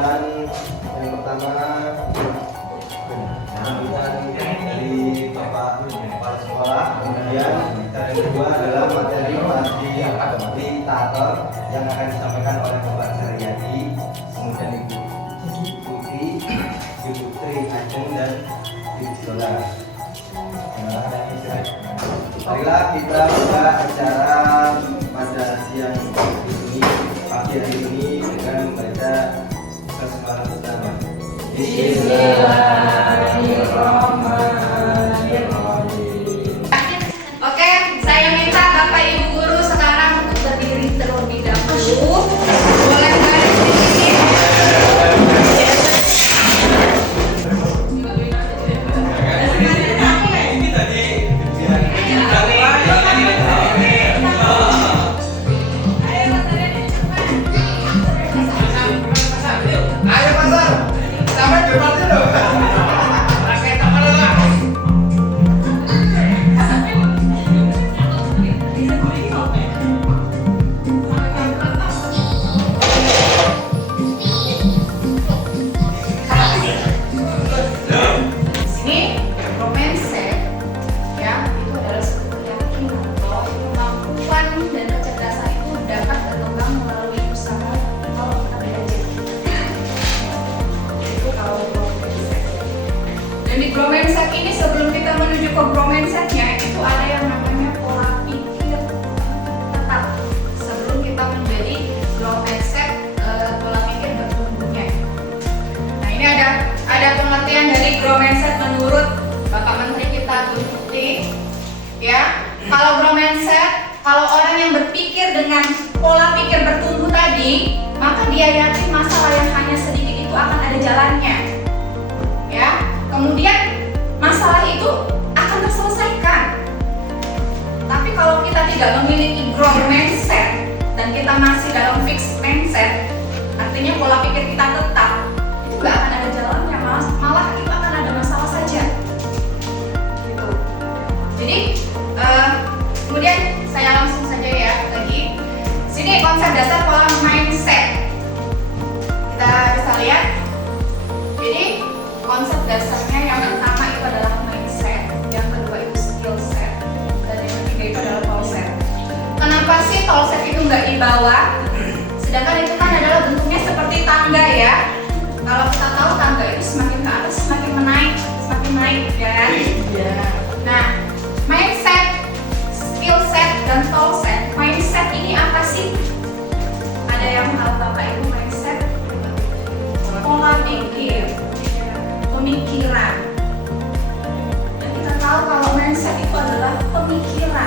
sambutan yang pertama sambutan dari Bapak Kepala Sekolah, kemudian yang kedua adalah materi di teater yang akan disampaikan oleh Bapak Saryadi, kemudian Ibu Putri, Ibu Putri Ajeng dan Ibu Zola. Marilah kita buka acara pada siang ini, pagi hari ini dengan membaca basmalah pertama. Bismillahirrahmanirrahim. Oke, saya minta Bapak Ibu Guru sekarang untuk berdiri terlebih dahulu. Boleh baris di sini. Mindset ini sebelum kita menuju ke mindsetnya itu ada yang namanya pola pikir tetap sebelum kita menjadi mindset pola pikir bertumbuhnya. Nah ini ada pengertian dari mindset menurut Bapak Menteri kita Tuti ya. Kalau mindset, kalau orang yang berpikir dengan pola pikir bertumbuh tadi, maka dia yakin masalah yang hanya sedikit itu akan ada jalannya ya. Kemudian masalah itu akan terselesaikan. Tapi kalau kita tidak memiliki growth mindset dan kita masih dalam fixed mindset, artinya pola pikir kita tetap, itu nggak akan ada jalannya, malah itu akan ada masalah saja. Gitu. Jadi kemudian saya langsung saja ya lagi. Sini konsep dasar pola mindset. Kita bisa lihat. Jadi konsep dasarnya yang pertama itu adalah mindset, yang kedua itu skill set, dan yang ketiga itu adalah tool set. Kenapa sih tool set itu nggak di bawah? Sedangkan itu kan adalah bentuknya seperti tangga ya. Kalau kita tahu tangga itu semakin ke atas semakin naik ya kan? Iya. Nah, mindset, skill set, dan tool set. Mindset ini apa sih? Ada yang tahu Bapak Ibu mindset? Pola pikir, pemikiran. Dan kita tahu kalau mindset itu adalah pemikiran.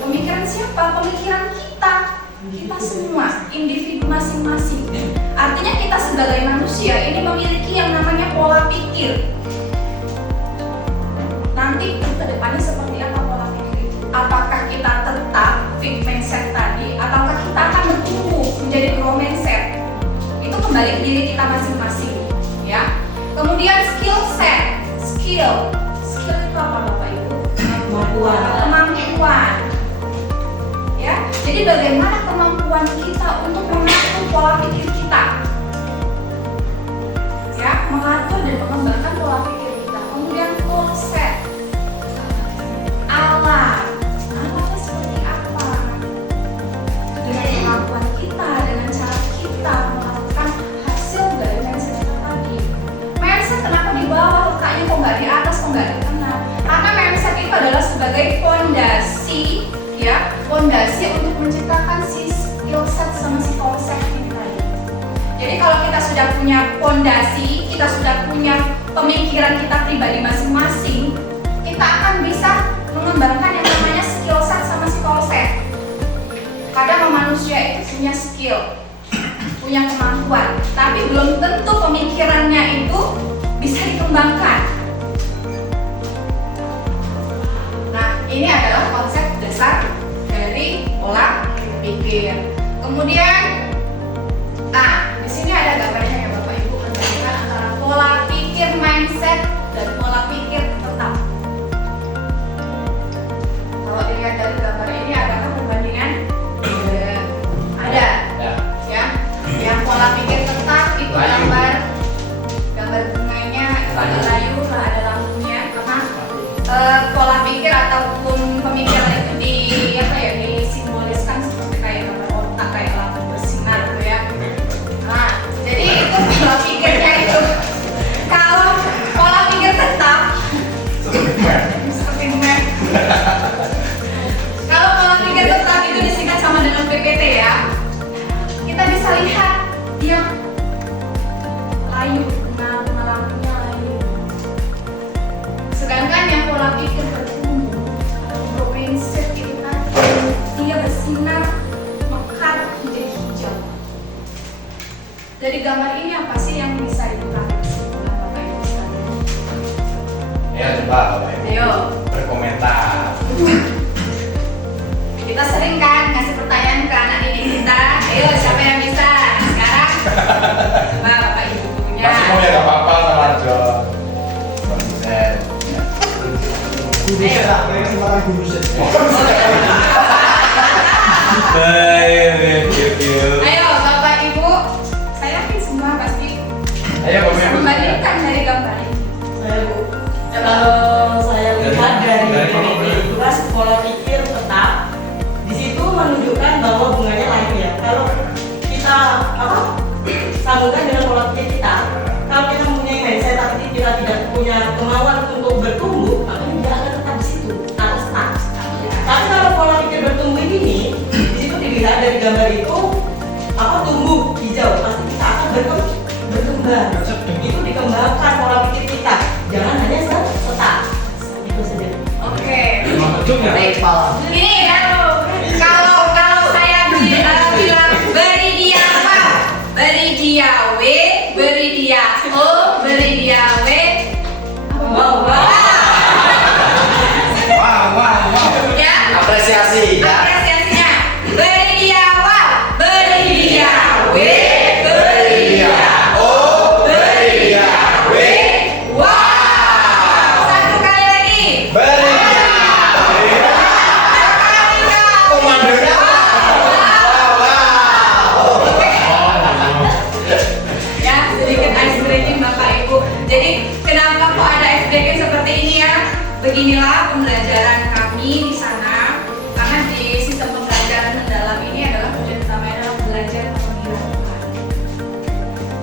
Pemikiran siapa? Pemikiran kita semua, individu masing-masing. Artinya kita sebagai manusia ini memiliki yang namanya pola pikir. Nanti ke depannya seperti apa pola pikir itu? Apakah kita tetap fixed mindset tadi, ataukah kita akan bertumbuh menjadi grow mindset? Itu kembali ke diri kita masing-masing, ya. Kemudian skill set, skill itu apa Bapak Ibu? Kemampuan. Ya, jadi bagaimana kemampuan kita untuk mengatur pola pikir kita? Ya, mengatur dan mengembangkan pola pikir kita. Kemudian tool set, alatnya seperti apa? Dengan kemampuan kita, dengan cara kita melakukan hasil dari mindset kita tadi. Mindset kenapa di bawah letaknya, kok nggak di atas, kok nggak di tengah? Karena mindset itu adalah sebagai fondasi, ya, fondasi untuk menciptakan si skill set sama si tool set ini tadi. Jadi kalau kita sudah punya fondasi, kita sudah punya pemikiran kita pribadi masing-masing, kita akan bisa mengembangkan yang namanya skill set sama si tool set. Kadang manusia itu punya skill, punya kemampuan, tapi belum tentu pemikirannya itu bisa dikembangkan. Nah, ini adalah konsep dasar dari pola pikir. Kemudian, di sini ada gambarnya ya Bapak Ibu, perbandingan antara pola pikir mindset dan pola pikir tetap. Kalau dilihat dari gambar ini, adakah perbandingan? Ada. Ya. Yang pola pikir tetap dari gambar ini apa sih yang bisa ditarik kesimpulan Bapak Ibu sekalian? Ya coba Bapak Ibu Ayo. berkomentar. Kita sering kan ngasih pertanyaan ke anak didik kita. Ayo, siapa yang bisa? Sekarang coba Bapak Ibu punya. Masih mau ya gak apa-apa sama aja. Konsep. Guru saya, mereka sembarang guru saya. Baik, Ayo Bapak Ibu, saya yakin semua pasti Ayo Bapak bisa Ibu. membandingkan dari gambar ini. Saya Bu, kalau saya lihat dari Dari PPT itu kan pola pikir tetap di situ menunjukkan bahwa bunganya naik ya. Kalau kita sambungkan dengan pola pikir kita, kalau kita mempunyai mindset tapi kita tidak punya kemauan untuk bertumbuh, maka dia akan tetap di situ atau stuck. Tapi kalau pola pikir bertumbuh ini, di situ dilihat dari gambar itu tumbuh hijau, pasti kita akan berkembang. Itu dikembangkan pola pikir kita, jangan hanya stuck. Itu saja. Oke. Maksudnya Baik. Ini kalau saya bilang beri dia wow, beri dia W, beri dia O, beri dia W. Wow. wow. Ya. Apresiasi ya. Apresiasinya. Beri dia wow, beri dia W, beri dia O, beri dia W. Wow. Satu kali lagi. Beri komandonya. Ya, sedikit ice breaking Bapak Ibu. Jadi kenapa kok ada ice breaking seperti ini ya? Beginilah pembelajaran kami di sana. Karena di sistem pembelajaran mendalam ini adalah tujuan utamanya adalah belajar menggembirakan.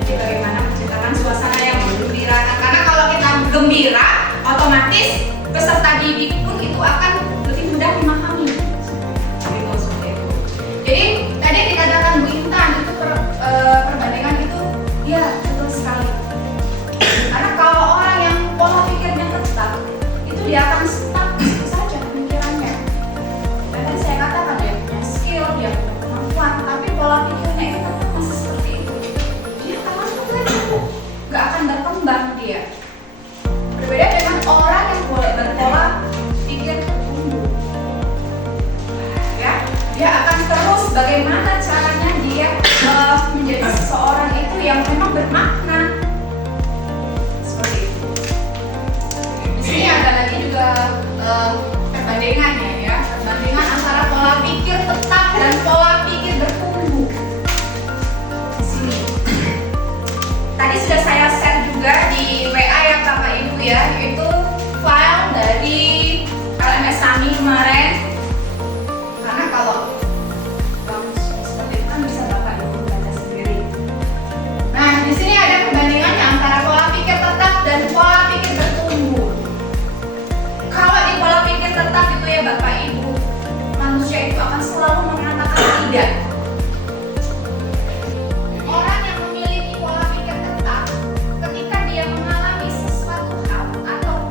Jadi bagaimana menciptakan suasana yang menggembirakan. Karena kalau kita gembira, otomatis peserta didik pun itu akan lebih mudah memahami. Gitu, seperti itu. Jadi tadi dikatakan Bu Intan itu perbandingan itu ya betul sekali. Karena kalau orang yang pola pikirnya tetap itu dia akan stuck di situ saja pemikirannya. Dan tadi saya katakan dia punya skill, dia punya kemampuan, tapi pola pikirnya itu tetap masih seperti itu. Dia akan masuk lagi, nggak akan berkembang dia. Berbeda dengan orang yang boleh berpola pikir tumbuh. Ya, dia akan terus bagaimana caranya dia menjadi seseorang itu yang memang bermakna. Seperti itu. Di sini ada lagi juga perbandingannya ya, perbandingan antara pola pikir tetap dan pola pikir bertumbuh. Di sini. Tadi sudah saya share juga di WA ya Bapak Ibu ya, yaitu file dari LMS kami kemarin. Karena kalau seperti itu kan bisa Bapak Ibu baca sendiri. Nah, di sini ada perbandingannya antara pola pikir tetap dan pola pikir bertumbuh. Kalau di pola pikir tetap itu ya Bapak Ibu, manusia itu akan selalu mengatakan tidak. Orang yang memiliki pola pikir tetap, ketika dia mengalami sesuatu hal atau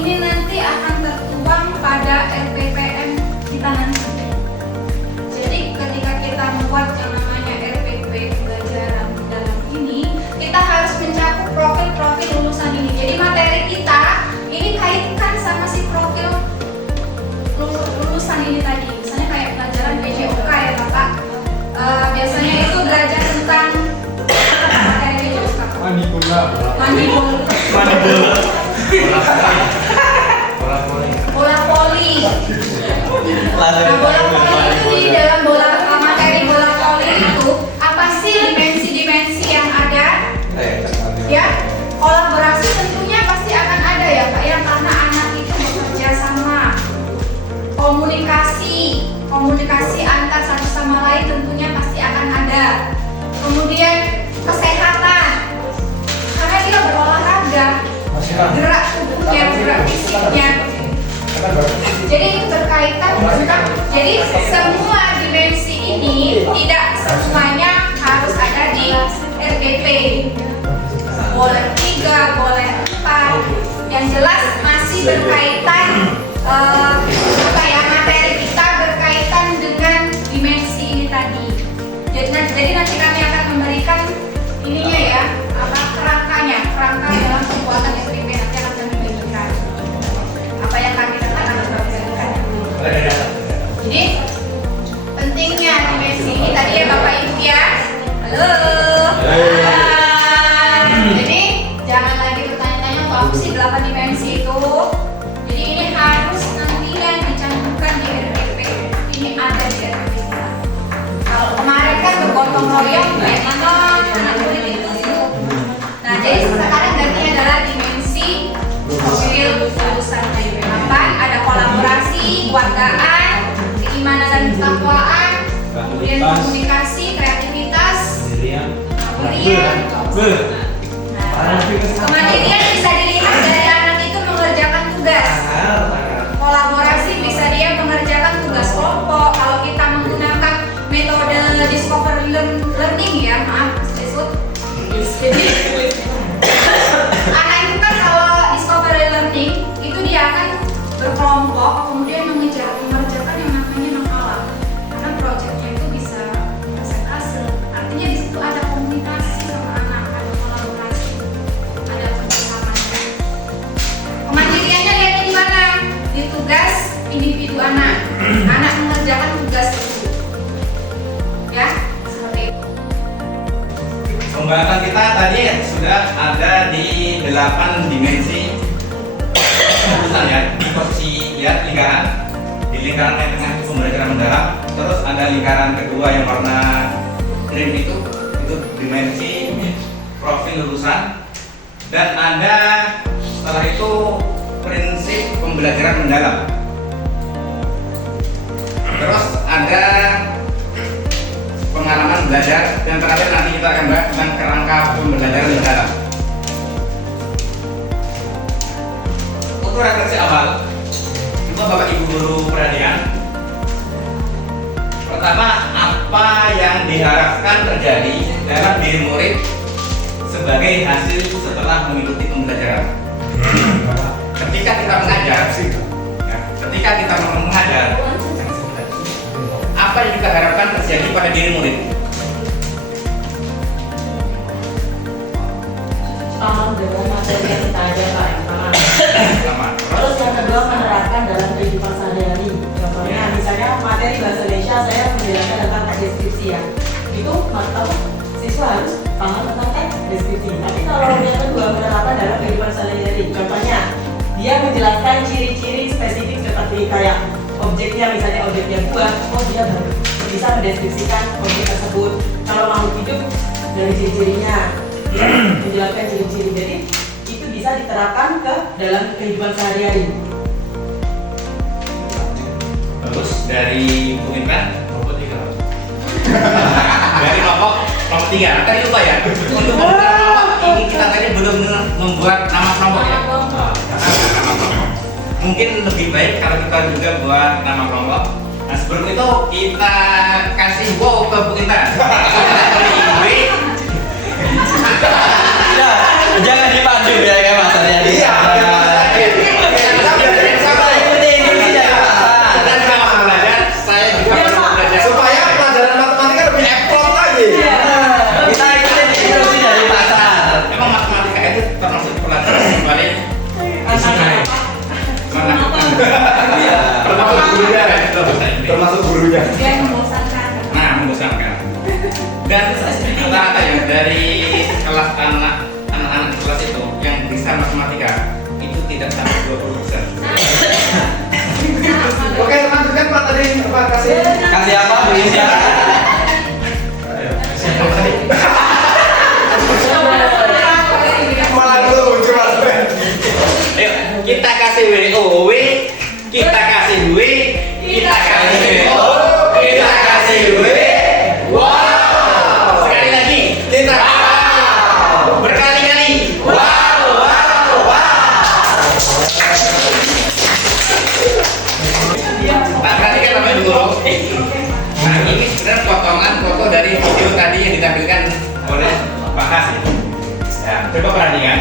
ini nanti akan tertuang pada RPPM kita nanti. Jadi ketika kita membuat yang namanya RPP pembelajaran mendalam ini, kita harus mencakup profil-profil lulusan ini. Jadi materi kita ini kaitkan sama si profil lulusan ini tadi. Misalnya kayak pelajaran BJOK ya Bapak. Biasanya itu belajar tentang materi BJOK. Manipula. Bola voli. Nah, bola voli itu di dalam materi bola voli itu apa sih dimensi-dimensi yang ada? Ya, kolaborasi tentunya pasti akan ada ya Pak ya, karena anak itu bekerja sama. Komunikasi antar satu sama lain tentunya pasti akan ada. Kemudian kesehatan, karena dia berolahraga, gerak tubuhnya, gerak fisiknya. Jadi itu berkaitan dengan, jadi semua dimensi ini tidak semuanya harus ada di RPP. Boleh 3, boleh 4. Yang jelas masih berkaitan materi kita berkaitan dengan dimensi ini tadi. Jadi nanti kami akan memberikan ininya ya, kerangka dalam pembuatan SPP nanti akan kami bagikan. Apa yang kami akan bagikan. Jadi pentingnya dimensi ini tadi ya Bapak Ibu ya. Halo. Jadi jangan lagi bertanya-tanya kok apa sih 8 dimensi itu. Jadi ini harus nantinya dicantumkan di RPP. Ini ada di RPP kita. Kalau kemarin kan bergotong royong kayak mana anak murid itu. Nah jadi sekarang gantinya adalah dimensi profil lulusan IPB 8. Ada kolaborasi, kewargaan, keimanan dan ketakwaan, kemudian komunikasi, kreativitas, kemandirian. Kemandirian bisa dilihat dari anak itu mengerjakan tugas. Kolaborasi bisa dia mengerjakan tugas kelompok. Kalau kita menggunakan metode discovery learning ya, maaf disebut. Jadi anak itu kan kalau discovery learning itu dia akan berkelompok kemudian mengerjakan yang namanya makalah. Karena proyeknya itu bisa presentase. Artinya di situ ada komunikasi sama anak, ada kolaborasi, ada kerjasama. Kemandiriannya lihatnya di mana? Di tugas individu anak. Anak mengerjakan tugas itu. Ya, seperti itu. Pembahasan kita tadi sudah ada di 8 dimensi lulusan ya. Di posisi lihat lingkaran. Di lingkaran yang tengah itu pembelajaran mendalam. Terus ada lingkaran kedua yang warna green itu dimensi profil lulusan. Dan ada setelah itu prinsip pembelajaran mendalam. Terus ada pengalaman belajar, dan terakhir nanti kita akan bahas tentang kerangka pembelajaran mendalam. Untuk refleksi awal, coba Bapak Ibu guru perhatikan. Pertama, apa yang diharapkan terjadi dalam diri murid sebagai hasil setelah mengikuti pembelajaran? Ketika kita mengajar, ketika kita mengajar, apa yang kita harapkan terjadi pada diri murid? Paham dengan materi yang kita ajarkan yang pertama. Terus yang kedua menerapkan dalam kehidupan sehari-hari. Contohnya misalnya materi bahasa Indonesia saya menjelaskan tentang teks deskripsi ya. Itu siswa harus paham tentang teks deskripsi. Tapi kalau yang kedua menerapkan dalam kehidupan sehari-hari. Contohnya dia menjelaskan ciri-ciri spesifik seperti kayak objeknya, misalnya objeknya buah, dia baru bisa mendeskripsikan objek tersebut. Kalau makhluk hidup dari ciri-cirinya, dia menjelaskan ciri-ciri. Jadi itu bisa diterapkan ke dalam kehidupan sehari-hari. Bagus, dari Bu Intan kelompok 3. Dari kelompok 3. Tadi lupa ya. Untuk membuat kelompok ini kita tadi belum membuat nama kelompok ya. Mungkin lebih baik kalau kita juga buat nama kelompok. Nah sebelum itu kita kasih wow ke Bu Intan. Ya, jangan dipandu ya kayak Mas Aryadi. Iya. dari kelas anak-anak kelas itu yang bisa matematika itu tidak sampai 20%. Oke, lanjutkan Pak tadi Pak kasih apa? Berinisial. Malah lucu Mas Ben. Ayo, kita kasih WOW, kita kasih W, kita kasih WO, kita kasih W. Wow! Sekali lagi, kita berkali-kali. Wow, wow, wow. Nah, perhatikan Bapak Ibu Guru. Nah, ini sebenarnya potongan foto dari video tadi yang ditampilkan oleh Pak Has. Ya, coba perhatikan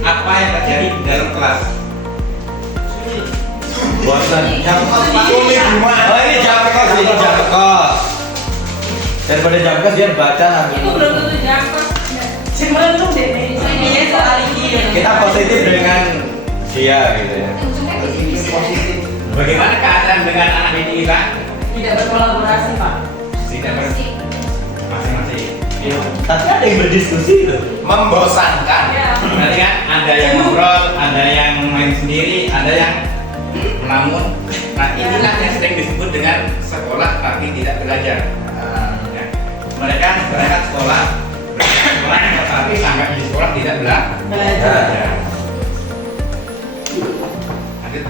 apa yang terjadi di dalam kelas. Bosan. Jam kos Pak. Oh ini jam kos, ini jam kos. Daripada jam kos dia baca sambil. Itu belum tentu jangkau. Cuman tuh deh, ini soal ini. Kita positif dengan dia gitu ya. Ujungnya positif. Bagaimana keadaan dengan anak didik kita? Tidak berkolaborasi, Pak. Tidak masing-masing. Tapi ada yang berdiskusi loh. Membosankan. Ya. Berarti kan ada yang ngobrol, ada yang main sendiri, ada yang melamun. Nah inilah yang sering disebut dengan sekolah tapi tidak belajar. Ya. Mereka berangkat sekolah, tapi sampai di sekolah tidak Belajar. belajar. Lanjut.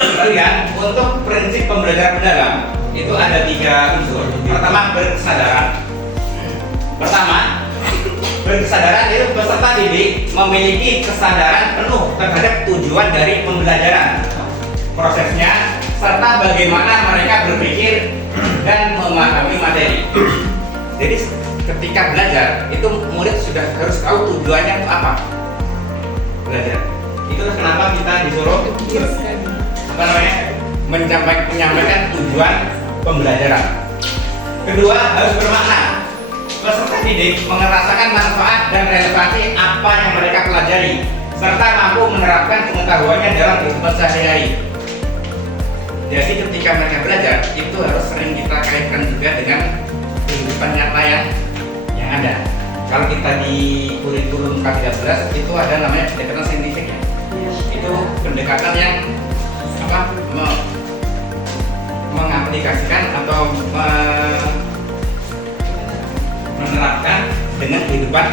Kalian untuk prinsip pembelajaran mendalam itu ada 3 unsur. Pertama berkesadaran. Pertama berkesadaran itu peserta didik memiliki kesadaran penuh terhadap tujuan dari pembelajaran, prosesnya, serta bagaimana mereka berpikir dan memahami materi. Jadi ketika belajar itu murid sudah harus tahu tujuannya untuk apa belajar. Itulah kenapa kita disuruh menyampaikan tujuan pembelajaran. Kedua, harus bermakna. Peserta didik merasakan manfaat dan relevansi apa yang mereka pelajari, serta mampu menerapkan pengetahuannya dalam kehidupan sehari-hari. Jadi ketika mereka belajar, itu harus sering kita kaitkan juga dengan kehidupan nyata yang ada. Kalau kita di kurikulum K13 itu ada namanya pendekatan saintifik ya. Itu pendekatan yang mengaplikasikan atau menerapkan dengan kehidupan.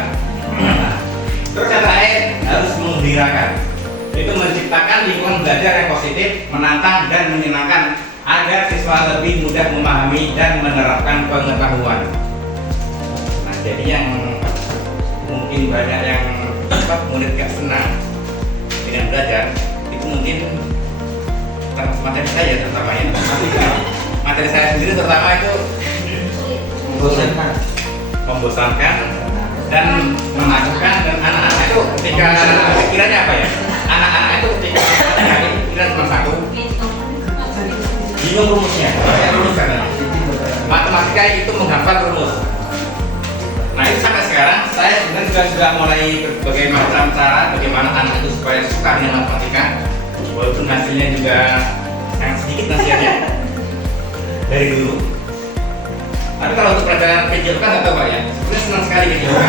Terus yang terakhir harus menggembirakan. Itu menciptakan lingkungan belajar yang positif, menantang dan menyenangkan agar siswa lebih mudah memahami dan menerapkan pengetahuan. Nah, jadi yang mungkin banyak yang murid gak senang dengan belajar itu mungkin materi saya terutama ya. Materi saya sendiri terutama itu membosankan dan menakutkan, dan anak-anak itu ketika pikirannya apa ya? Anak-anak itu ketika pikiran cuma satu, bingung rumusnya, rumus katanya. Matematika itu menghafal rumus. Nah itu sampai sekarang saya sebenarnya juga sudah mulai berbagai macam cara bagaimana anak itu supaya suka dengan matematika, walaupun hasilnya juga sangat sedikit nasihatnya dari dulu. Tapi kalau untuk pelajaran PJOK nggak tahu Pak ya, sebenarnya senang sekali PJOK.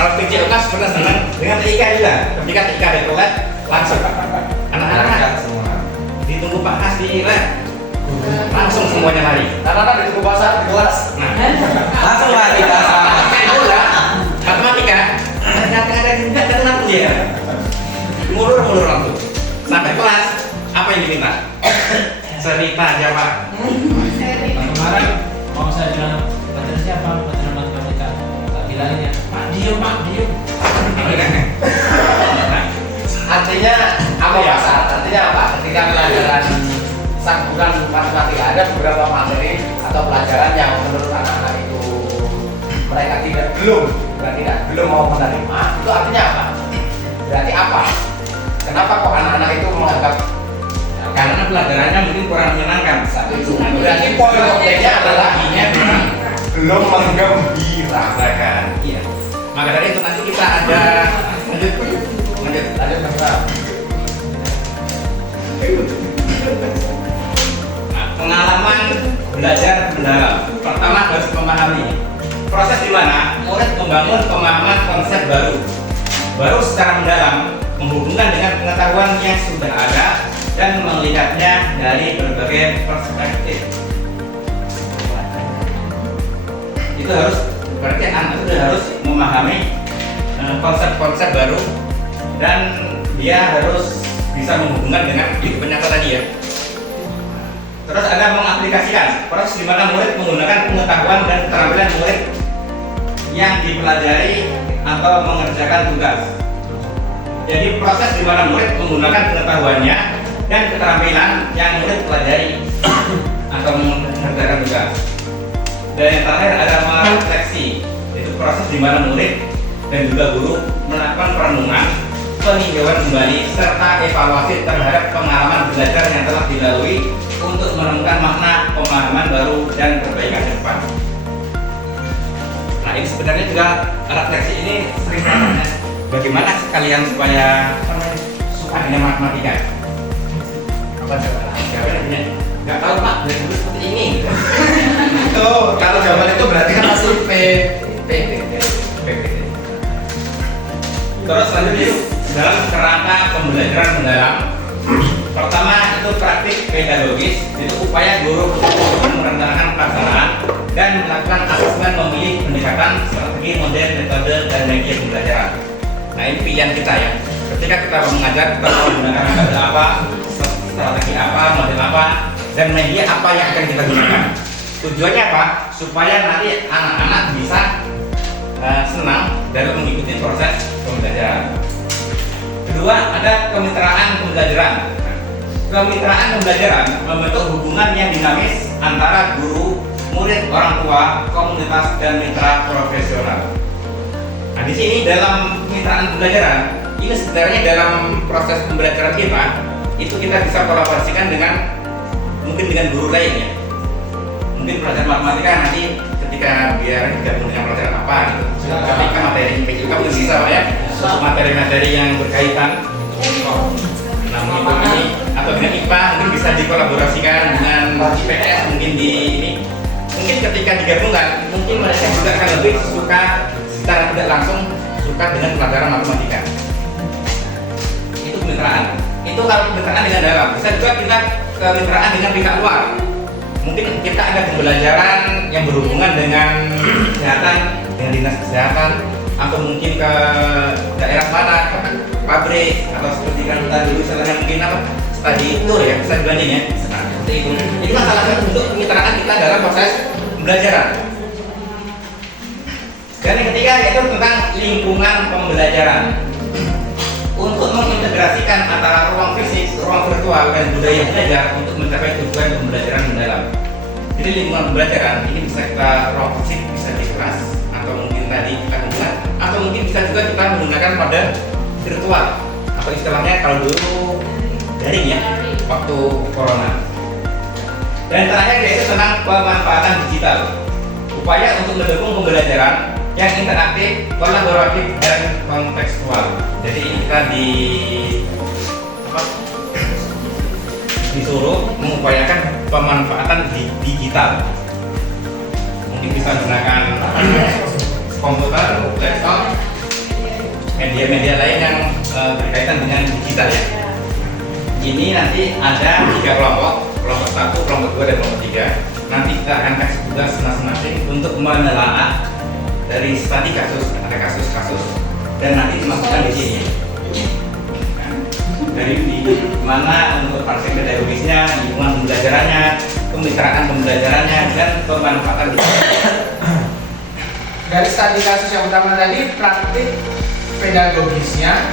Kalau PJOK sebenarnya senang dengan TIK juga. Ketika TIK ada lab, langsung anak-anak ditunggu Pak Has di lab, langsung semuanya lari. Anak-anak ditunggu Pak Saat di kelas. Nah, Langsung lari ke atas. kayak bola, matematika, ada juga tenang dia. Mulur langsung. Sampai kelas, apa yang diminta? Cerita aja Pak. Kemarin mau saya bilang materi siapa? Materi matematika. Tak bilangin ya, Pak diem. Artinya apa ya? Artinya apa? Ketika pelajaran bukan matematika ada beberapa materi atau pelajaran yang menurut anak-anak itu mereka belum mau menerima. Itu artinya apa? Berarti apa? Kenapa kok anak-anak itu menganggap Karena pelajarannya mungkin kurang menyenangkan. satu itu? Nah, Berarti poin pentingnya adalah Belum menggembirakan. Iya. Maka dari itu nanti kita ada lanjut. lanjut Mas Bram. Nah, pengalaman belajar mendalam. Pertama harus memahami proses di mana murid membangun pemahaman konsep baru secara mendalam, menghubungkan dengan pengetahuan yang sudah ada dan melihatnya dari berbagai perspektif. Itu harus berarti anak itu harus memahami konsep-konsep baru dan dia harus bisa menghubungkan dengan kehidupan nyata tadi ya. Terus ada mengaplikasikan proses di mana murid menggunakan pengetahuan dan keterampilan murid yang dipelajari atau mengerjakan tugas. Jadi proses di mana murid menggunakan pengetahuannya dan keterampilan yang murid pelajari atau mengerjakan tugas. Dan yang terakhir ada merefleksi, yaitu proses di mana murid dan juga guru melakukan perenungan, peninjauan kembali serta evaluasi terhadap pengalaman belajar yang telah dilalui untuk menemukan makna pemahaman baru dan perbaikan ke depan. Nah, ini sebenarnya juga refleksi ini sering bertanya, bagaimana kalian supaya suka dengan matematika? Apa jawabannya? Nggak tahu Pak, dari dulu seperti ini. Itu kalau jawaban itu berarti kan pasti P. Terus selanjutnya dalam kerangka pembelajaran mendalam. Pertama itu praktik pedagogis, itu upaya guru merencanakan pelaksanaan dan melakukan asesmen memilih pendekatan, strategi, model, metode, dan media pembelajaran. Nah ini pilihan kita ya. Ketika kita mengajar, kita mau menggunakan metode apa, strategi apa, model apa, dan media apa yang akan kita gunakan. Tujuannya apa? Supaya nanti anak-anak bisa senang dalam mengikuti proses pembelajaran. Kedua, ada kemitraan pembelajaran. Kemitraan pembelajaran membentuk hubungan yang dinamis antara guru, murid, orang tua, komunitas, dan mitra profesional. Nah, di sini dalam kemitraan pembelajaran, ini sebenarnya dalam proses pembelajaran kita, itu kita bisa kolaborasikan dengan mungkin dengan guru lainnya. Mungkin pelajaran matematika nanti ketika biar gabung dengan pelajaran apa gitu. Ketika materi PJK mungkin bisa Pak ya, materi-materi yang berkaitan. Nah, menghitung ini atau dengan IPA mungkin bisa dikolaborasikan dengan IPS mungkin di ini. Mungkin ketika digabungkan, mungkin mereka juga akan lebih suka secara tidak langsung suka dengan pelajaran matematika. Itu kemitraan. Itu kalau kemitraan dengan dalam. Bisa juga kita kemitraan dengan pihak luar. Mungkin kita ada pembelajaran yang berhubungan dengan kesehatan, dengan dinas kesehatan, atau mungkin ke daerah mana, ke pabrik, atau seperti kan tadi dulu misalnya mungkin apa studi tour ya, bisa dibanding ya. Seperti itu. Itu salah satu bentuk kemitraan kita dalam proses pembelajaran. Dan yang ketiga yaitu tentang lingkungan pembelajaran. Untuk mengintegrasikan antara ruang fisik, ruang virtual, dan budaya belajar untuk mencapai tujuan pembelajaran mendalam. Jadi lingkungan pembelajaran ini bisa kita ruang fisik, bisa di kelas, atau mungkin tadi kita gunakan, atau mungkin bisa juga kita menggunakan pada virtual, atau istilahnya kalau dulu daring ya, waktu corona. Dan terakhir yaitu tentang pemanfaatan digital. Upaya untuk mendukung pembelajaran yang interaktif, kolaboratif, dan kontekstual. Jadi ini kita disuruh mengupayakan pemanfaatan digital. Mungkin bisa menggunakan komputer, laptop, media-media lain yang berkaitan dengan digital ya. Ini nanti ada 3 kelompok 1, kelompok 2, dan kelompok 3. Nanti kita akan kasih tugas masing-masing untuk menelaah dari studi kasus, ada kasus-kasus, dan nanti dimasukkan di sini. Nah, dari di mana untuk praktek pedagogisnya, lingkungan pembelajarannya, kemitraan pembelajarannya, dan pemanfaatan. Dari studi kasus yang pertama tadi, praktik pedagogisnya.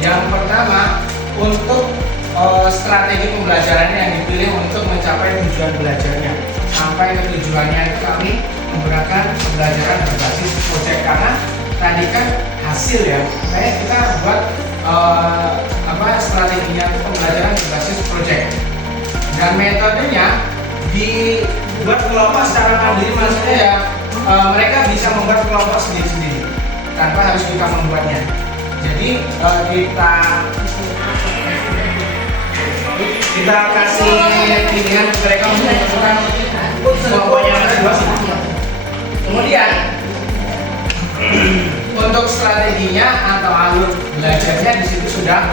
Yang pertama untuk strategi pembelajarannya yang dipilih untuk mencapai tujuan belajarnya. Sampai ke tujuannya itu kami menggunakan pembelajaran berbasis proyek, karena tadi kan hasil ya, kayak kita buat strateginya itu pembelajaran berbasis proyek, dan metodenya dibuat kelompok secara mandiri, maksudnya ya mereka bisa membuat kelompok sendiri-sendiri tanpa harus kita membuatnya. Jadi kita kasih pilihan ke mereka untuk menentukan kelompoknya ada 2 sih. Kemudian untuk strateginya atau alur belajarnya di situ sudah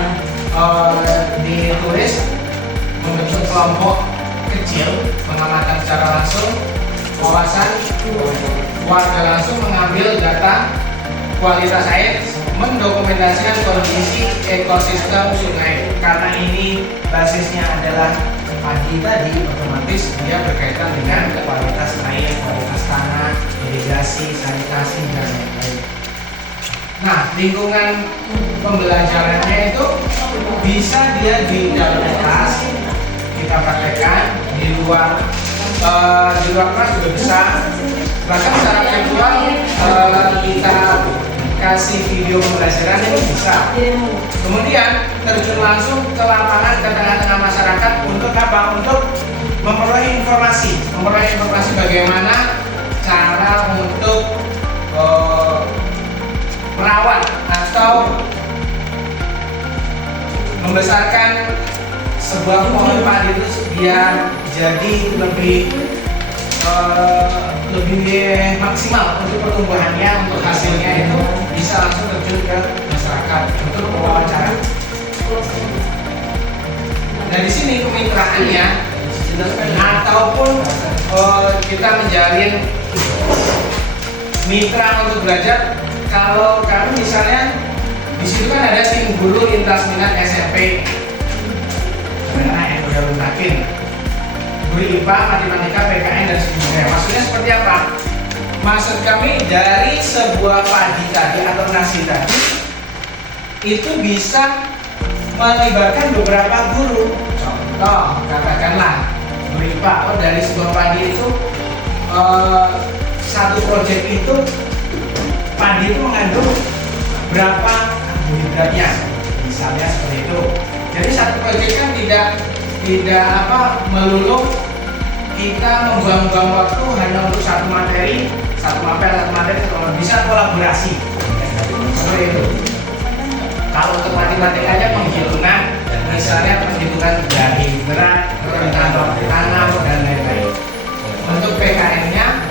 ditulis membentuk kelompok kecil, pengamatan secara langsung, wawasan warga langsung mengambil data kualitas air, mendokumentasikan kondisi ekosistem sungai. Karena ini basisnya adalah padi tadi, otomatis dia berkaitan dengan kualitas air, kualitas tanah, irigasi, sanitasi dan lain-lain. Nah, lingkungan pembelajarannya itu bisa dia di dalam kelas kita praktekkan, di luar kelas juga bisa. Bahkan secara virtual kita kasih video pembelajaran ini bisa. Kemudian terjun langsung ke lapangan, ke tengah-tengah masyarakat untuk apa? Untuk memperoleh informasi bagaimana cara untuk merawat atau membesarkan sebuah pohon padi itu biar jadi lebih maksimal untuk pertumbuhannya, untuk hasilnya itu bisa langsung terjun ke masyarakat untuk wawancara. Nah, di sini kemitraannya ataupun kita menjalin mitra untuk belajar. Kalau kami misalnya di situ kan ada tim guru lintas minat SMP, sebenarnya yang udah luntakin, guru IPA, matematika, PKN dan sebagainya. Maksudnya seperti apa? Maksud kami dari sebuah padi tadi atau nasi tadi itu bisa melibatkan beberapa guru. Contoh, katakanlah guru IPA, dari sebuah padi itu satu proyek itu padi itu mengandung berapa karbohidratnya, misalnya seperti itu. Jadi satu proyek kan tidak melulu kita membuang-buang waktu hanya untuk satu materi, bisa kolaborasi seperti itu. Kalau untuk matematikanya penghitungan, misalnya penghitungan dari berat, perhitungan tanam dan lain-lain. Untuk PKN-nya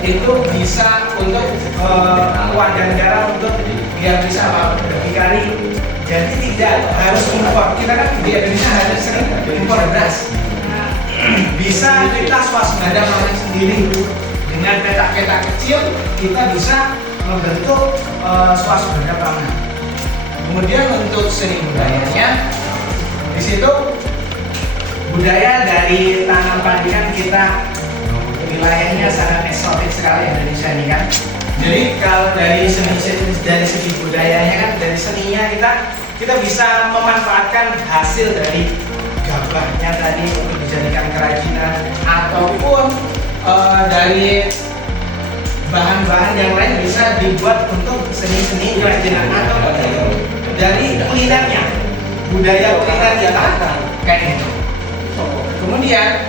itu bisa untuk wadah negara untuk biar bisa berdikari. Jadi tidak harus impor. Kita kan di Indonesia ada sering impor beras. Bisa kita swasembada panen sendiri dengan petak-petak kecil. Kita bisa membentuk swasembada pangan. Kemudian untuk seni budayanya, di situ budaya dari tanam padi kan kita wilayahnya sangat eksotik sekali Indonesia ini kan. Jadi kalau dari segi budayanya kan, dari seninya kita bisa memanfaatkan hasil dari gabahnya tadi untuk dijadikan kerajinan ataupun dari bahan-bahan yang lain bisa dibuat untuk seni-seni kerajinan atau dari kulinernya, budaya kuliner yang ada kayak gitu. Kemudian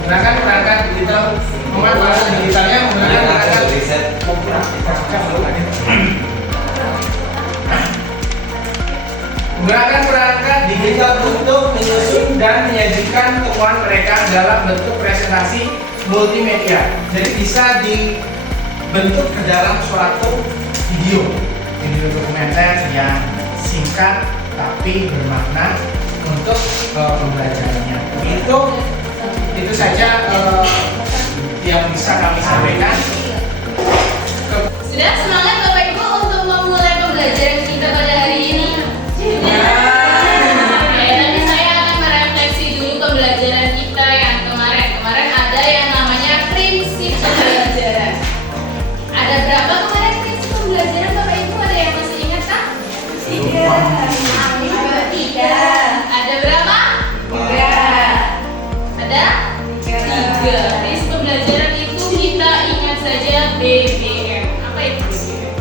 menggunakan perangkat digital, memanfaatkan digitalnya menggunakan perangkat digital untuk menyusun dan menyajikan temuan mereka dalam bentuk presentasi multimedia. Jadi bisa dibentuk ke dalam suatu video dokumenter yang singkat tapi bermakna untuk pembelajarannya. Itu saja yang bisa kami sampaikan. Sudah semangat Bapak Ibu untuk memulai pembelajaran kita pada hari ini? Nanti saya akan merefleksi dulu pembelajaran kita yang kemarin. Kemarin ada yang namanya prinsip pembelajaran. Ada berapa kemarin prinsip pembelajaran Bapak Ibu? Ada yang masih ingat kan? 3. Ada berapa? 3. Ada? 3. Prinsip pembelajaran itu kita ingat saja BBM. Apa itu BBM?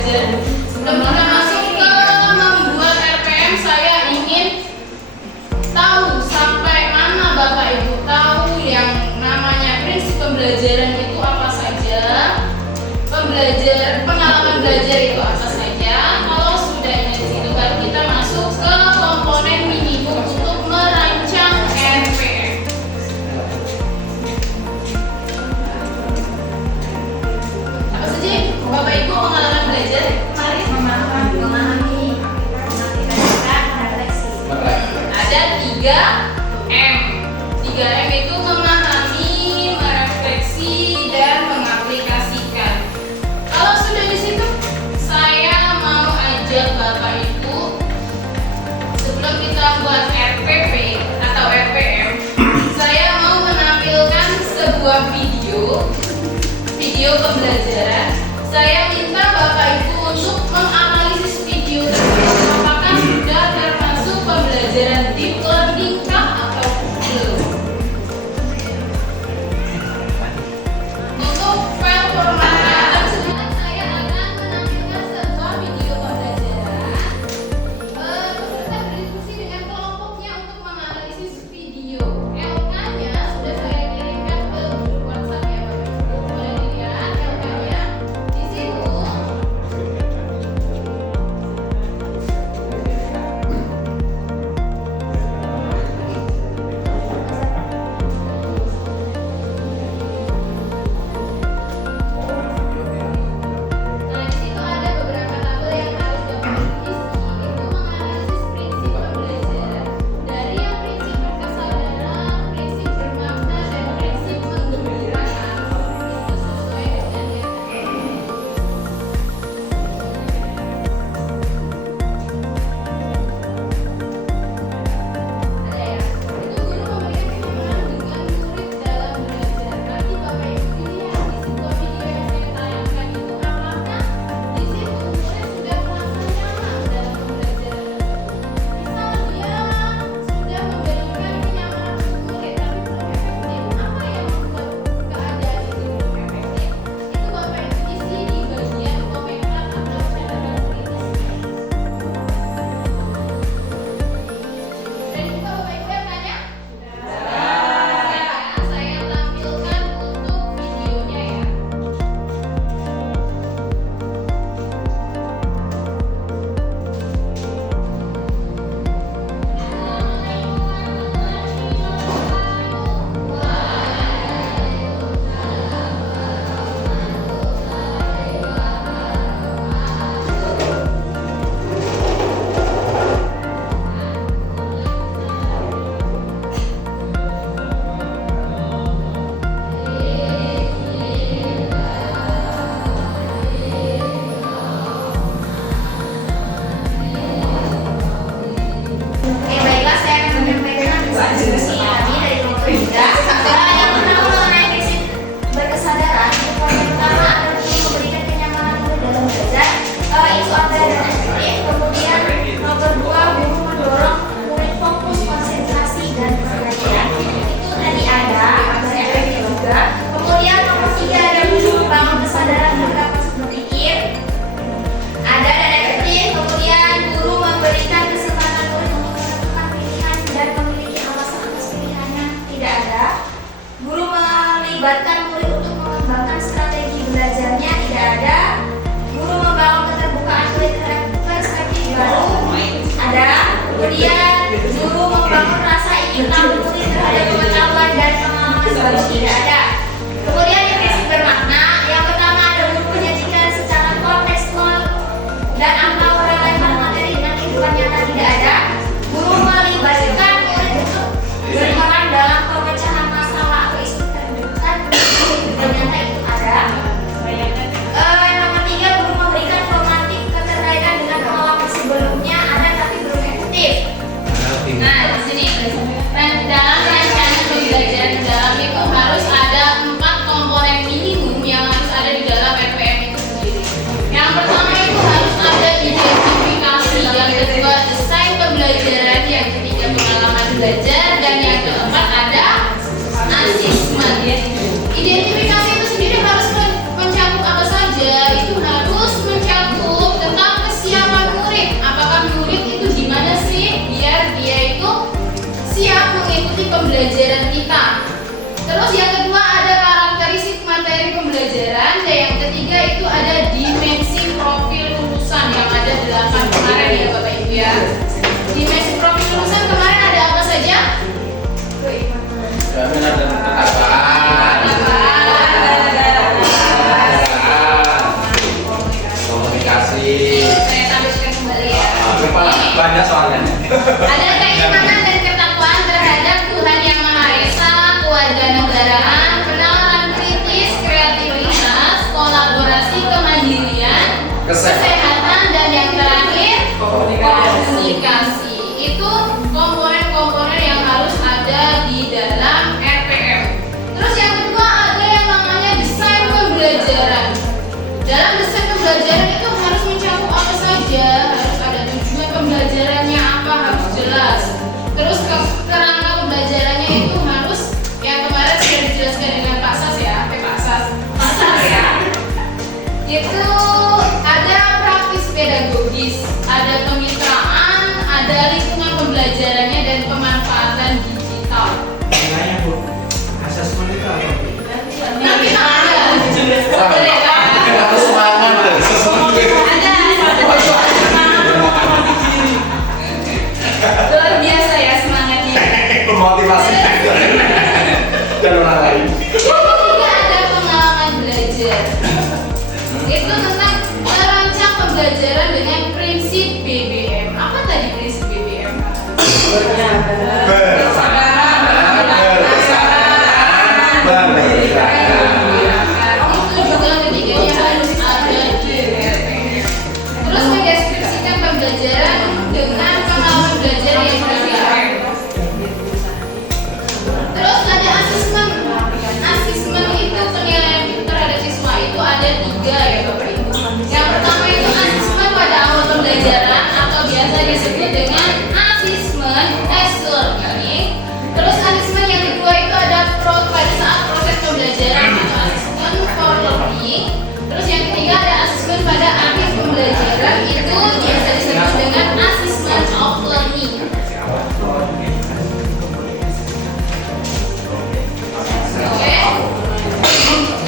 belajar. Sebelum kita masuk ke membuat RPM, saya ingin tahu sampai mana Bapak Ibu tahu yang namanya prinsip pembelajaran itu apa saja, pengalaman belajar itu apa saja. Kalau sudah ingat situ, baru kita masuk ke komponen minimum untuk merancang RPM. Apa saja Bapak Ibu pengalaman belajar kemarin? Memahami, mengaplikasikan, refleksi. Ada 3M. 3M itu memahami, merefleksi, dan mengaplikasikan. Kalau sudah di situ, saya mau ajak Bapak Ibu sebelum kita buat RPP atau RPM, saya mau menampilkan sebuah video pembelajaran. Saya minta Bapak Ibu untuk menganalisis video tersebut. Apakah sudah termasuk pembelajaran deep learning kah atau belum? Untuk file formatnya saya akan menampilkan sebuah video pembelajaran. Peserta berdiskusi dengan kelompoknya untuk menganalisis video. LK-nya sudah saya kirimkan ke grup WhatsApp ya Bapak Ibu. Boleh dilihat LK-nya di situ. Nah, di situ ada beberapa tabel yang harus Bapak Ibu isi. Itu menganalisis prinsip pembelajaran dari yang prinsip berkesadaran, prinsip bermakna, dan prinsip menggembirakan. Itu sesuai dengan yang ada ya. Itu guru memberikan kenyamanan dengan murid dalam belajar. Nanti Bapak Ibu dilihat di sebuah video yang saya tayangkan itu apakah di situ murid sudah merasa nyaman dalam pembelajaran tersebut. Misal dia sudah memberikan kenyamanan untuk murid tapi belum efektif. Apa yang membuat keadaan itu belum efektif? Itu Bapak Ibu isi di bagian komentar atau catatan kritis. Dan juga Bapak Ibu yang tanya? Saya tampilkan untuk videonya ya. Oke, baiklah, saya akan menyampaikan diskusi kami dari kelompok 3. Yang pertama mengenai prinsip berkesadaran. Poin yang pertama adalah memberikan kenyamanan murid dalam belajar. Itu ada dan efektif. Kemudian nomor 2, guru mendorong murid fokus, konsentrasi, dan perhatian. Itu tadi ada efektif juga. Kemudian nomor 3 ada guru membangun kesadaran dan kapasitas berpikir. Ada dan efektif. Kemudian guru memberikan kesempatan murid untuk menentukan pilihan dan memiliki alasan atas pilihannya. Tidak ada. Guru melibatkan murid untuk mengembangkan strategi belajarnya. Tidak ada. Guru membangun keterbukaan murid terhadap perspektif baru. Ada. Kemudian guru membangun rasa ingin tahu murid terhadap pengetahuan dan pengalaman baru. Tidak ada. Kemudian yang prinsip bermakna. Yang pertama ada guru menyajikan secara kontekstual dan atau relevan materi dengan kehidupan nyata. Tidak ada. Guru melibatkan murid untuk berperan dalam pemecahan masalah atau isu terdekat di kehidupan nyata. Itu ada. Nomor 3, guru memberikan formatif keterkaitan dengan pengalaman sebelumnya. Ada tapi belum efektif. Nah, di sini Saya tampilkan kembali ya. Banyak soalnya. Ada keimanan dan ketakwaan terhadap Tuhan Yang Maha Esa, kewarganegaraan, penalaran kritis, kreativitas, kolaborasi, kemandirian, kesehatan, dan yang terakhir komunikasi. Itu komponen-komponen yang harus ada di dalam RPM. Terus yang kedua ada yang namanya desain pembelajaran. Dalam desain pembelajaran itu harus mencakup apa saja, harus ada tujuan pembelajarannya apa, harus jelas. Terus kerangka pembelajarannya itu harus yang kemarin sudah dijelaskan dengan Pak Sas ya, Pak Sas ya. Itu ada praktis pedagogis, ada kemitraan, ada lingkungan pembelajarannya dan pemanfaatan digital. Nilainya Bu, asesmen itu apa? Nanti ada. Harus semangat loh. Luar biasa ya semangatnya. Memotivasi dan orang lain. Yang ketiga ada pengalaman belajar. Itu tentang merancang pembelajaran dengan prinsip BBM. Apa tadi prinsip BBM? Itu juga ketiganya harus ada di RPM. Terus mendeskripsikan pembelajaran dengan pengalaman belajar yang berbeda. Terus ada asesmen. Asesmen itu penilaian terhadap siswa itu ada 3 ya Bapak Ibu. Yang pertama itu asesmen pada awal pembelajaran atau biasa disebut dengan asesmen as learning. Terus asesmen yang kedua itu ada pada saat proses pembelajaran atau asesmen for learning. Terus yang ketiga ada asesmen pada akhir pembelajaran itu biasa disebut dengan asesmen of learning. Oke.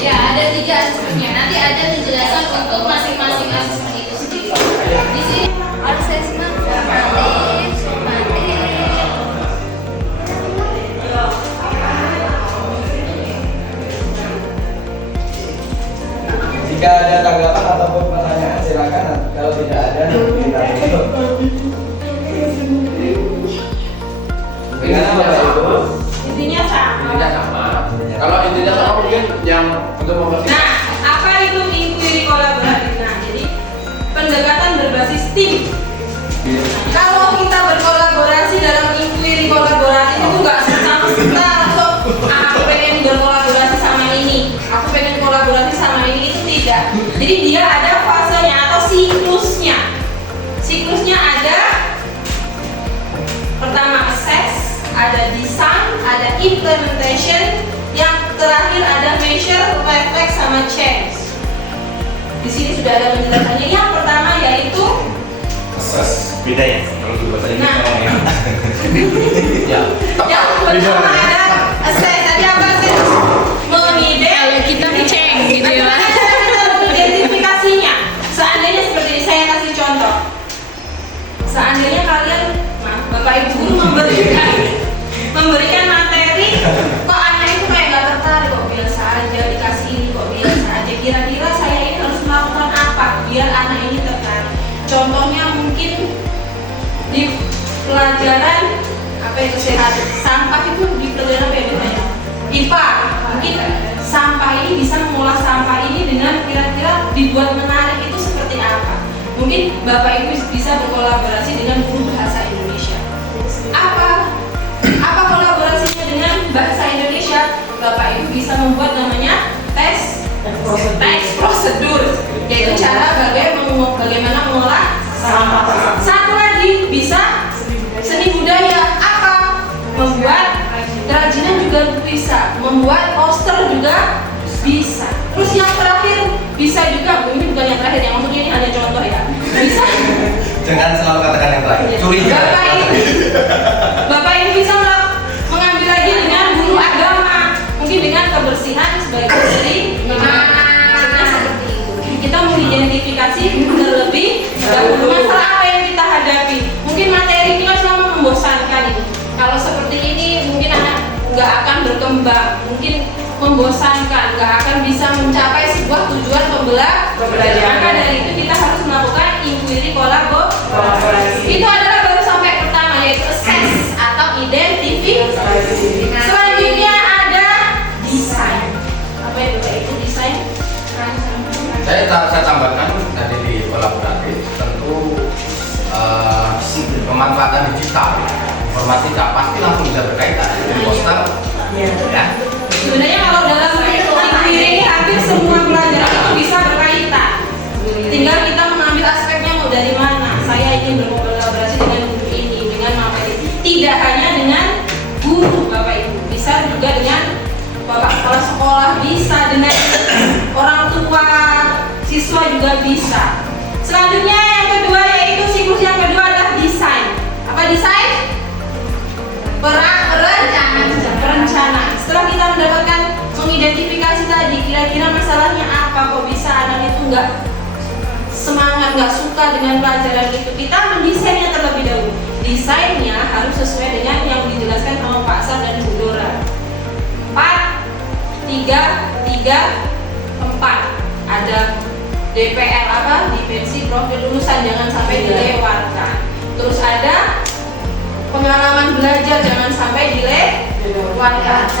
Ya, ada 3 asesmennya. Nanti ada penjelasan untuk masing-masing asesmen itu sendiri. Di sini asesmen formatif, sumatif. Jika ada tanggapan ataupun pertanyaan silakan. Kalau tidak ada, kita tutup. Dengan Bapak Ibu. Intinya sama. Intinya sama. Kalau intinya sama mungkin yang untuk mengerti. Nah, apa itu inquiry kolaboratif? Nah, jadi pendekatan berbasis tim. Kalau kita berkolaborasi dalam inquiry kolaboratif itu nggak serta-merta langsung aku pengen berkolaborasi sama ini, aku pengen kolaborasi sama ini, itu tidak. Jadi dia ada fasenya atau siklusnya. Siklusnya ada pertama assess, ada design, ada implementation, yang terakhir ada measure, reflect, sama change. Di sini sudah ada penjelasannya. Yang pertama yaitu Beda ya kalau di bahasa Inggris Nah. ngomongnya. Ya. yang pertama ada assess. Tadi apa sih? Mengidentifikasi. Kita ceng gitu ya. Identifikasinya. Seandainya seperti ini, saya kasih contoh. Seandainya kalian, Bapak Ibu guru memberikan materi, kok anak itu kayak nggak tertarik, kok biasa aja, dikasih ini kok biasa aja. Kira-kira saya ini harus melakukan apa biar anak ini tertarik? Contohnya mungkin di pelajaran apa itu sehat sampah itu di pelajaran apa ya namanya? IPA. Mungkin sampah ini bisa mengolah sampah ini dengan kira-kira dibuat menarik itu seperti apa? Mungkin Bapak Ibu bisa berkolaborasi dengan guru bahasa Indonesia. Apa kolaborasinya dengan bahasa Indonesia? Bapak Ibu bisa membuat namanya tes prosedur, yaitu cara bagaimana mengolah sampah. Satu lagi bisa seni budaya, apa? Membuat kerajinan juga bisa, membuat poster juga bisa. Terus yang terakhir bisa juga, ini bukan yang terakhir, yang maksudnya ini hanya contoh ya. Bisa. Jangan selalu katakan yang terakhir. Curiga. Bapak Ibu bisa mengambil lagi dengan guru agama, mungkin dengan kebersihan sebagai dari maksudnya seperti itu. Kita mengidentifikasi terlebih dahulu masalah apa yang kita hadapi. Mungkin materi kita selama membosankan ini. Kalau seperti ini mungkin anak nggak akan berkembang, mungkin membosankan, nggak akan bisa mencapai sebuah tujuan pembelajaran. Maka dari itu kita harus melakukan saya tambahkan tadi di kolaboratif tentu pemanfaatan digital informasi tak pasti langsung bisa berkaitan dengan poster ya. Sebenarnya kalau dalam teori ini hampir semua pelajaran itu bisa berkaitan. Tinggal kita mengambil aspeknya mau dari mana. Saya ingin berkolaborasi dengan guru ini, dengan materi. Tidak hanya dengan guru Bapak Ibu, bisa juga dengan Bapak kepala sekolah, bisa dengan orang tua siswa juga bisa. Selanjutnya yang kedua yaitu siklus yang kedua adalah desain. Apa desain? Perencanaan. Setelah kita mendapatkan mengidentifikasi tadi kira-kira masalahnya apa, kok bisa anak itu nggak semangat, nggak suka dengan pelajaran itu, kita mendesainnya terlebih dahulu. Desainnya harus sesuai dengan yang dijelaskan sama Pak Sar dan Bu Dora. 4, 3, 4. Ada DPL apa? Dimensi profil lulusan, jangan sampai dilewatkan. Terus ada pengalaman belajar, jangan sampai dilewatkan.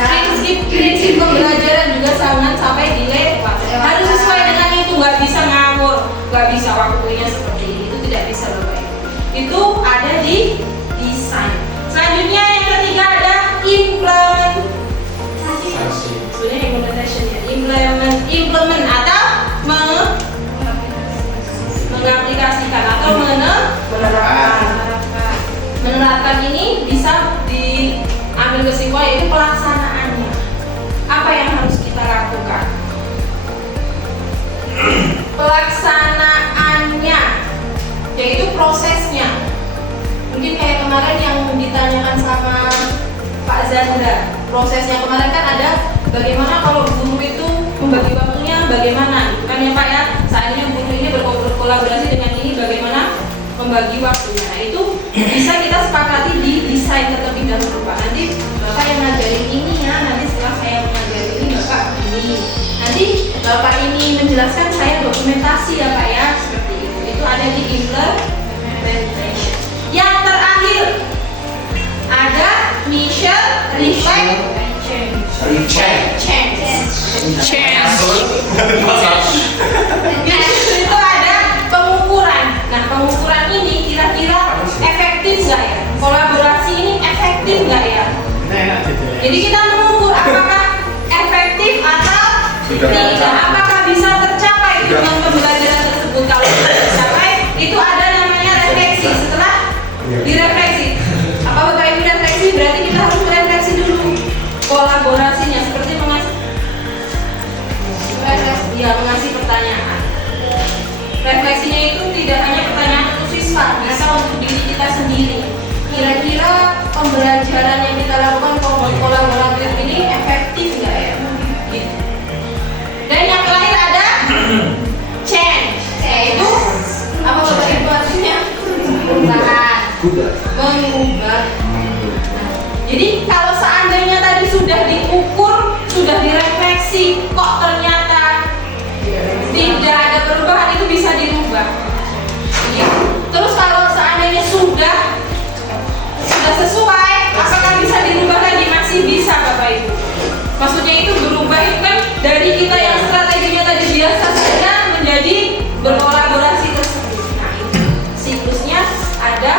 Prinsip pembelajaran juga jangan sampai dilewatkan. Harus sesuai dengan itu, nggak bisa ngawur, nggak bisa waktunya seperti ini, itu tidak bisa Bapak Ibu. Itu ada di desain. Selanjutnya yang ketiga ada implementasi. Sebenarnya implementation ya, implement atau mengaplikasikan atau menerapkan ini bisa diambil kesimpulan yaitu pelaksanaannya. Apa yang harus kita lakukan? Pelaksanaannya yaitu prosesnya. Mungkin kayak kemarin yang ditanyakan sama Pak Zandra, prosesnya kemarin kan ada bagaimana kalau guru itu membagi waktunya, bagaimana gitu kan ya Pak ya. Seandainya guru ini berkolaborasi dengan ini, bagaimana membagi waktunya. Nah itu bisa kita sepakati di desain terlebih dahulu Pak. Nanti Bapak yang ngajarin ini ya, nanti setelah saya mengajarin ini Bapak ini, nanti Bapak ini menjelaskan, saya dokumentasi ya Pak ya, seperti itu. Itu ada di implementation. Yang terakhir ada mission, reflect, change. Itu ada pengukuran. Nah pengukuran ini kira-kira efektif nggak ya? Kolaborasi ini efektif nggak ya? Jadi kita mengukur apakah efektif atau tidak, apakah bisa tercapai tujuan pembelajaran tersebut. Kalau tidak tercapai, itu ada namanya refleksi. Setelah direfleksi, apa Bapak Ibu refleksi? Berarti kita harus merefleksi dulu kolaborasinya, seperti mengasih pertanyaan. Refleksinya itu tidak hanya pertanyaan untuk siswa, bisa untuk diri kita sendiri. Kira-kira pembelajaran yang kita lakukan kolaboratif ini efektif nggak ya? Gitu. Dan yang terakhir ada change, yaitu apa Bapak Ibu artinya? Mengubah. Jadi kalau seandainya tadi sudah diukur, sudah direfleksi, kok ternyata tidak ada perubahan, itu bisa dirubah. Terus kalau seandainya sudah sesuai, apakah bisa dirubah lagi? Masih bisa Bapak Ibu. Maksudnya itu berubah itu kan dari kita yang strateginya tadi biasa saja menjadi berkolaborasi tersebut. Nah itu siklusnya ada.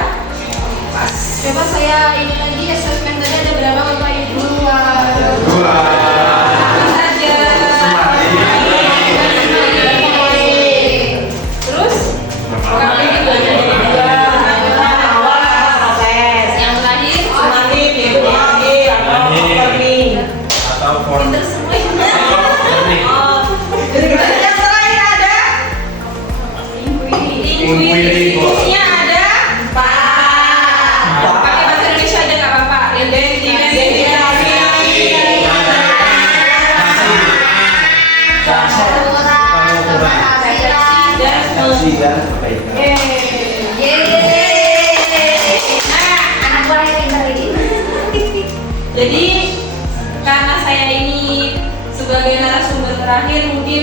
Pas. Coba saya ini lagi assessment tadi ada berapa Bapak Ibu? Dua. Terus kami juga ada dua. Yang terakhir pinter semua. Yang terakhir ada inquiry-nya ada Pak. Pakai bahasa Indonesia aja nggak apa-apa. Dan perbaikan. Anak buah yang pintar ini. Jadi karena saya ini sebagai narasumber terakhir, mungkin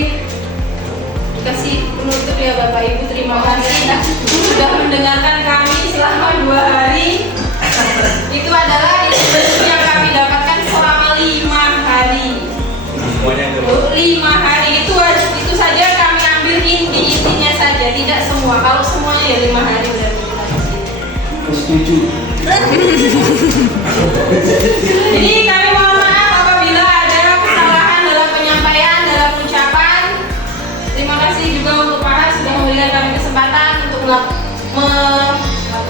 kasih penutup ya Bapak Ibu. Terima kasih sudah mendengarkan kami selama 2 hari. Itu adalah ilmu yang kami dapatkan selama 5 hari. 5 hari itu saja kami ambil di intinya saja, tidak semua. Kalau semuanya ya 5 hari udah kita di sini. Setuju. Jadi kami mohon maaf apabila ada kesalahan dalam penyampaian, dalam ucapan. Terima kasih juga untuk Pak Has sudah memberikan kami kesempatan untuk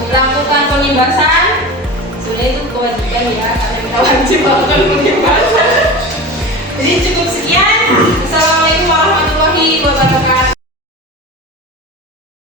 melakukan pengibasan. Sudah itu kewajiban ya, karena kita wajib melakukan pengibasan. Jadi cukup sekian. Assalamualaikum warahmatullahi wabarakatuh.